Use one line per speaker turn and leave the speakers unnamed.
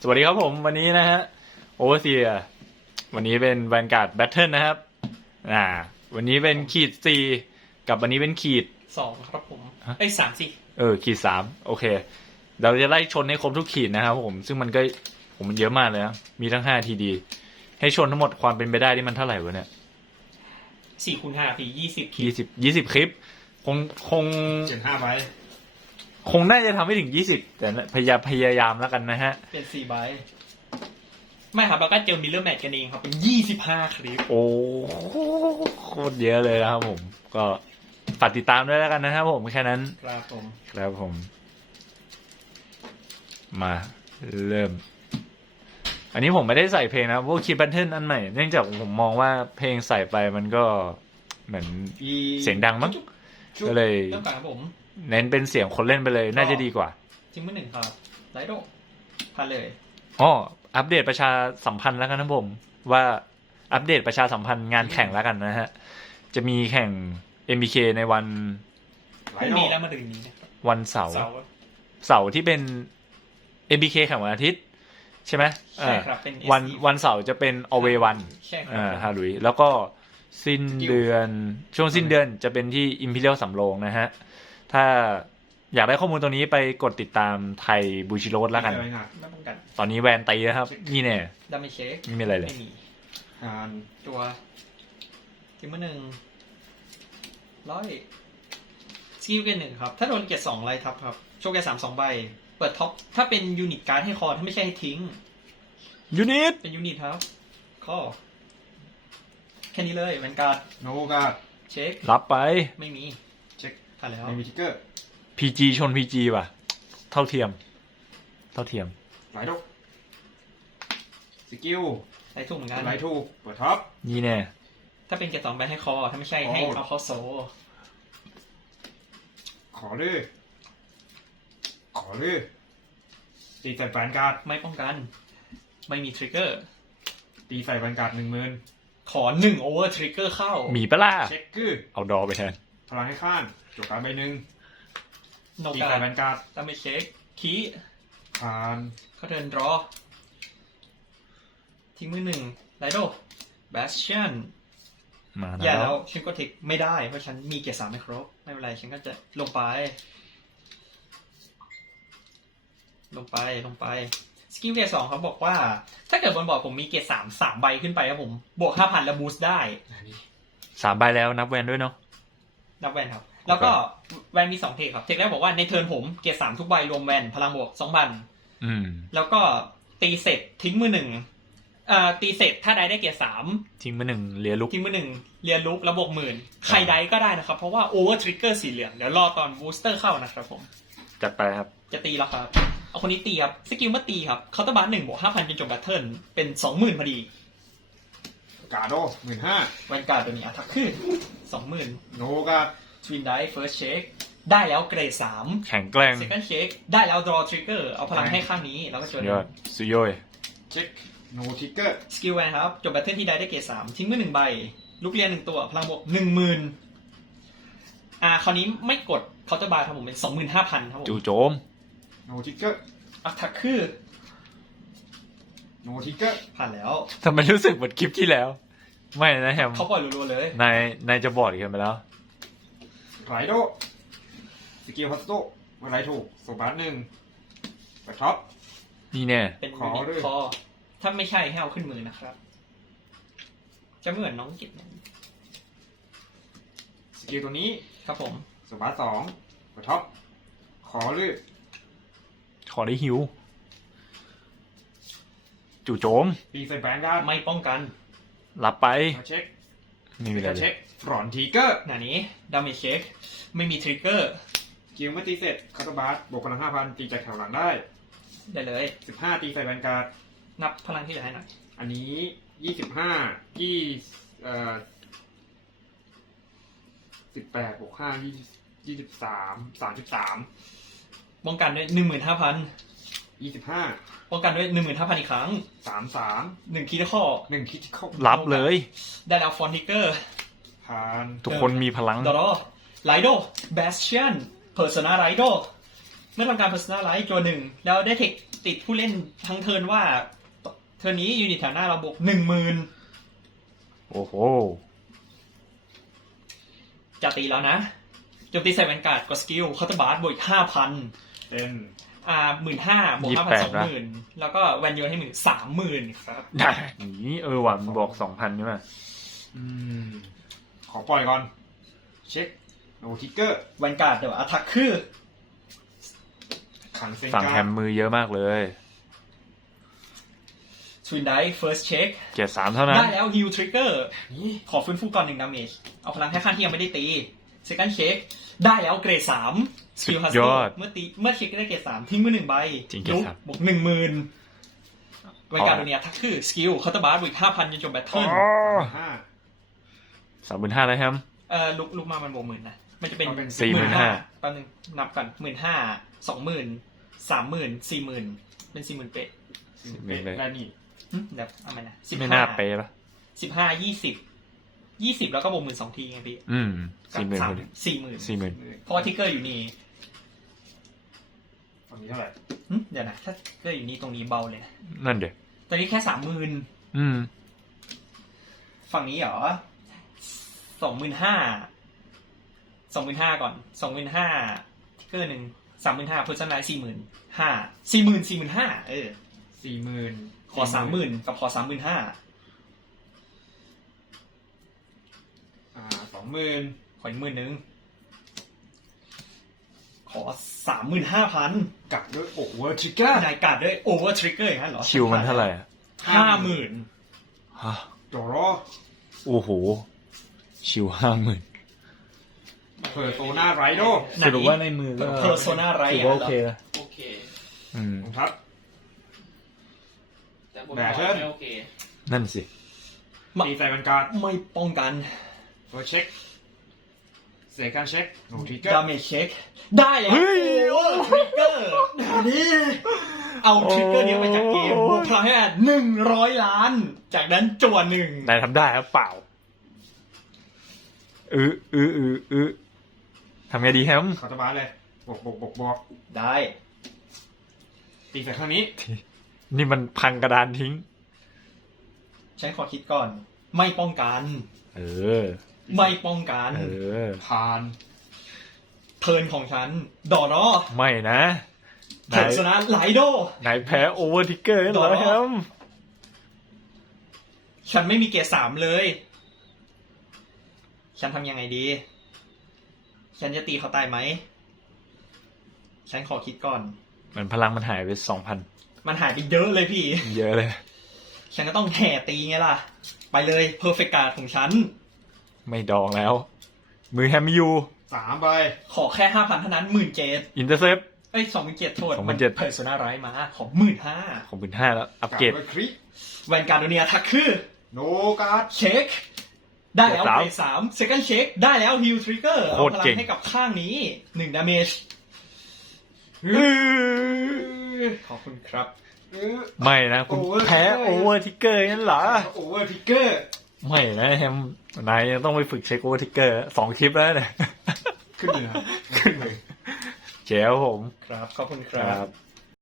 สวัสดีครับผมวันนี้นะฮะโอเวอร์เซียวันนี้เป็นแบนการ์ดแบทเทิลนะครับอ่า วันนี้เป็นขีดสี่กับวันนี้เป็นขีด
สองครับผมไอ้สามสิ
เออ ขีดสามโอเค เราจะไล่ชนให้ครบทุกขีดนะครับผมซึ่งมันก็ผมมันเยอะมากเลยนะ มีทั้งห้าทีดี ให้ชนทั้งหมดความเป็นไปได้ที่มันเท่าไหร่วะเนี่ย
สี่คูณห้าสี่ยี่สิบยี่สิบ
ยี่สิบคลิป คงคงเจ็ดห้าไปคงได้จะทําให้ถึงยี่สิบแต่พยาพยายามแล้วกันนะฮะ
เป็นสี่ใบ ไม่ครับเราก็เจอมิเลอร์แมทกันเองครับ เป็นยี่สิบห้าคลิป
โอ้โห โคตรเยอะเลยนะครับผม ก็ฝากติดตามด้วยแล้วกันนะครับผมแค่นั้นครับผม ครับผม มาเริ่ม อันนี้ผมไม่ได้ใส่เพลงนะพวกคีย์บันเทิลอันใหม่ เนื่องจากผมมองว่าเพลงใส่ไปมันก็ เหมือนเสียงดังมั้งก็เลยเน้นเป็นเสียงคนเล่นไปเลย น่าจะดีกว่า
ทิ้งไปหนึ่งครับไลโดพาเลย
อ๋ออัปเดตประชาสัมพันธ์แล้วกันนะผมว่าอัปเดตประชาสัมพันธ์งานแข่งแล้วกันนะฮะจะมีแข่ง MBK ในวัน
ไรุ่งีแล้วมาถึงนี้
วันเสาร์เสาร์ที่เป็น MBK แข่งวันอาทิตย์ ใช่ไหมใช่ครับเป็นวันวันเสาร์จะเป็นอเววันใช่ครับฮาลุยแล้วก็สิ้นเดือนช่วงสิ้นเดือนจะเป็นที่อิมพีเรียลสำโรง นะฮะถ้าอยากได้ข้อมูลตรงนี้ไปกดติดตามไทยบูชิโรสแล้วกัน ตอนนี้แวนตีนะครับ นี่เนี่ยดัมเบิเชคไม่มีอะไรเลย
ตัวทีมเมอรหนึ่งร้อยสีิลแกหนึ่งครับ ถ้าโดนแกสองไรทับครับ โชคแกสามสองใบ เปิดท็อป ถ้าเป็นยูนิตการให้คอถ้าไม่ใช่ให้ทิ้งยูนิต เป็นยูนิตครับข้อแค่นี้เลยแวนการ์ดโนการ์ดเช็ครับไปไม่มีไม่มี
ทิกเกอร์
พีจีชนพีจีป่ะ เท่าเทียม เท่าเทียม
ไหลทุกสกิลไหลทุกเหมือนกันไหลทุกเปิดท็อป
นี่แน่
ถ้าเป็นเกระต๋องไปให้คอ ถ้าไม่ใช่ ให้เอาคอโซ
ขอเลยขอเลยตีใส่แฟนการ์ด
ไม่ป้องกัน ไม่มีทริกเกอร์
ตีใส่แฟนการ์ดหนึ่งหมื่น
ขอหนึ่งโอเวอร์ทริกเกอร์เข้า
มีปะล่ะเช็คกือเอาดอไปแทน
พลังให้ข้านจบการใบหนึ่งนกการแบนการด
แล้วไม่เช็คขี้ผ่านเขาเดินรอทิ้งมือหนึ่งไลโดบาสเชียน มาแล้วอย่าแล้ว ฉันก็เทกไม่ได้เพราะฉันมีเกียร์สามไม่ครบไม่เป็นไร ฉันก็จะลงไป ลงไปลงไปสกิลเกียร์สองเขาบอกว่า ถ้าเกิดบนบอรผมมีเกียร์สามสามใบขึ้นไปครับผมบวกห้าพันแล้วบูสต์ได้
สามใบแล้วนับแวนด้วยเนาะ
นับแวนครับ แล้วก็แวนมีสองเทคครับ เทคแรกบอกว่าในเทิร์นผมเกียร์สามทุกใบรวมแวนพลังบวกสองพันแล้วก็ตีเสร็จทิ้งมือหนึ่งตีเสร็จถ้าได้ได้เกียร์สาม
ทิ้งมือหนึ่งเลียลุก
ทิ้งมือหนึ่งเลียลุกระบบหมื่นใครได้ก็ได้นะครับ เพราะว่าโอเวอร์ทริกเกอร์สีเหลืองเดี๋ยวรอตอนบูสเตอร์เข้านะครับผมจัดไปครับจะตีแล้วครับเอาคนนี้ตีครับสกิลเมื่อตีครับ เขาตบร์บาร์หนึ่งบวกห้าพันจนจบแบทเทิร์นเป็นสองหมื่นพอดี
กาโดหมื่นห้า
แวนกาตัวนี้อัทักขึ้นสองหมื่นโนกาทวินได้เฟิร์สเชคได้แล้วเกรดสาม แข็งแกร่งเซคันด์เชคได้แล้วดรอทริกเกอร์เอาพลังให้ข้างนี้ แล้วก็ช
นยอดสยอย
เช็คโนทริกเกอร์
สกิลแวนครับจบแบตเทนลที่ได้ได้เกรดสามทิ้งเมื่อหนึ่งใบ ลูกเรียนหนึ่งตัว พลังบวกหนึ่งหมื่นอ่าคราวนี้ไม่กดเคาน์เตอร์บาร์ทำผมเป็นสองหมื่นห้าพันครับผม
จู่โจม
โนทริกเกอร์ อัตคือโนทริกเกอร์
ผ่านแล้ว
ทำไมรู้สึกเหมือนคลิปที่แล้วไม่นะแฮม
เขาปล่อยรัวๆเลย
ในในายจะบอดกันไปแล้ว
ไรโดสกิลพัตโตวันไรถูกสมบาติหนึ่งกระท็อป
นี่เนี่ย
ขอเรื่องถ้าไม่ใช่ให้เอาขึ้นมือนะครับ จะเหมือนน้องกิจสกิลตัวนี้ ครับผม
สมบาติสองกระท็อปขอเรื่อง
ขอได้หิวจู่โจม
ปีใส่แบงค์ได้
ไม่ป้องกัน
รับไปเช็คไม่มีอะไรเช็ค
หลอนทีเกอร์
หนงานี้ดาม่เช็คไม่มีทริกเกอร์
เกีิ้งมาตีเสร็จ คาร์บาสบวกกำลังห้าพัน ตีจากแถวหลังได้ ได้เลยสิบห้าตีใส่แบนการ์ด
นับพลังที่เหลือให้หน่อย
อันนี้ยี่สิบห้า ยี่สิบแปดบวกห้ายี่สิบสาม สามสิบสาม
ป้งกันด้วยหนึ่งหมื่นห้าพันยี่สิบห้าป้องกันด้วยหนึ่งหมื่นห้าพันอีกครั้งสามสามหนึ่งคิดข้อ
หนึ่งคิดข้อ
รับเลย
ได้แล้วฟอนฮิกเกอร์
ผ่าน
ทุกคนมีพลัง
ดอรไรโดแบสเชียนเพอร์ซนาไรโดเมื่อทำการเพอร์ซนาไรโดตัวหนึ่ง แล้วได้เทคติดผู้เล่นทั้งเทินว่าเทินนี้ยูนิตแถวหน้าเราบวกหนึ่งหมื่นโอ้โห จะตีแล้วนะจมตีใส่แวนการ์ดกับสกิลคัตบาส์บวอีกห้าพันเป็นอ่าหมื่นห้าบวกห้าพันสองหมื่นแล้วก็วันยูนให้หมื่นสามหมื่นคร
ับ นี่เออหวังบอกสองพันใช่ไหม
ขอปล่อยก่อน เช็คโนทิกเกอร์
วันกาดเดี๋ยวอัทักคือ
สั่งแฮมมือเยอะมากเลย
ทวินได้เฟิร์สเช็ค
เจ็ดสามเท่านั้นได
้แล้วฮิลทริกเกอร์ขอฟื้นฟูก่อนหนึ่งดาเมจเอาพลังแค่ขั้นที่ยังไม่ได้ตีเซคันด์เชคได้แล้วเกรดสาม
สิบยอด
เมื่อตีเมื่อเชคได้เกรดสามทิ้งมือหนึ่งใบจริงครับบวกหนึ่งหมื่นวิการเนี่ยทักคือ สกิลคอตบาร์บวกห้าพันยันจบแบทเทิ
ลสามหมื่นห้าเลยครับ
เออลุกลุกมามันบวกหมื่นนะมันจะเป็นสี่หมื่นห้าตอนหนึ่งนับกันหมื่นห้าสองหมื่นสามหมื่นสี่หมื่นเป็นสี่หมื่นเป๊ะสี่หมื่นเป๊ะแล้วนี่เดี๋ยวเอาไหมนะ
สิบห้าเป๊ะปะ
สิบห้ายี่สิบยี่สิบแล้วก็บวกหมื่นสองทีไงพี่อืมสี่หมื่นสี่หมื่นสี่หมื่นเพราะทิกเกอร์อยู่นี่ตรงนี้เท่าไหร่เดี๋ยวนะทิกเกอร์อยู่นี่ ตรงนี้เบาเลย นั่นเดี๋ยวตอนนี้แค่สามหมื่นอืมฝั่งนี้เหรอสองหมื่นห้า สองหมื่นห้าก่อน สองหมื่นห้าทิกเกอร์หนึ่งสามหมื่นห้าเพื่อชนะสี่หมื่นห้า สี่หมื่นสี่หมื่นห้าเออสี่หมื่นขอสามหมื่นกับขอสามหมื่นห้าองหมื่นขออีกหมื่นหนึ่งขอสามหมื่นห้าพัน
กัดด้วยโอเวอร์ทริกเกอร์
นายกัดด้วยโอเวอร์ทริกเกอร์อย่างนั้นเหรอคิวมันเท่าไหร่ห้าหมื่น
ฮะจอร์โอ้โหคิวห้าหมื่น
เพอร์โซน่าไรโด
ถือว่าในมือก็
เพอร์โซน่าไรอโดโอเคโอเค
อืม
ครับแต่เช่นนั่นสิไม่ใส่บรรกาศ
ไม่ป้องกัน
เช็คเสียการเช็คทิกเกอร์
ดาเมจเช็ค ได้เลยโอ้ทิกเกอร์ นี่ เอาทิกเกอร์นี้ไปจากเกมเพราะแค่หนึ่งร้อยล้าน จากนั้นจวนหนึ่ง
นายทำได้หรือเปล่าอืออืออืออือทำไงดีแฮม
ขอตบ้าเลยบอกบอกบอกบอกได้ตีแต่ครั้งนี้
นี่มันพังกระดานทิ้ง
ใช้ขอคิดก่อน ไม่ป้องกัน เออไม่ป้องกัน
เ
ผ่าน
เทินของฉัน ดอรอไม่นะถชนะไลโด
นายแพ้โอเวอร์ทิกเกอร์ดหรอครับ
ฉันไม่มีเกียร์สามเลย ฉันทำยังไงดี ฉันจะตีเขาตายไหม ฉันขอคิดก่อน
มันพลังมันหายไปสองพัน
มันหายไปเยอะเลยพี่ เยอะเลย ฉันก็ต้องแห่ตีไงล่ะ ไปเลย เพอร์เฟกต์การ์ดของฉัน
ไม่ดองแล้ว มือแฮมยู
สามใบ
ขอแค่ห้าพันเท่านั้นหมื่นเจ็ดอินเตอร์เซฟไอ้สองหมื่นเจ็ดโทษสองหมื่นเจ็ดเพอร์โซนาไรมา ขอหมื่นห้า
ขอหมื่นห้าแล้ว อัปเกรด
แวนการ์ดเนียทักคือ
โนกา
เชคได้แล้วไปสามเซคันด์เชคได้แล้วฮิลทริกเกอร์พลังให้กับข้างนี้หนึ่งดาเมจ
ขอบคุณครับ
ไม่นะ คุณแพ้ โอเวอร์ทิกเกอร์นั่นเหรอ
โอเวอร์ทิกเกอร์
ไม่นะแฮมนายต้องไปฝึกเช็คโอทิกเกอร์สองคลิปแล้วเนี่ย ขึ้นเลยขึ้นเลยเจ๋วผม
ครับ ขอบคุณครับ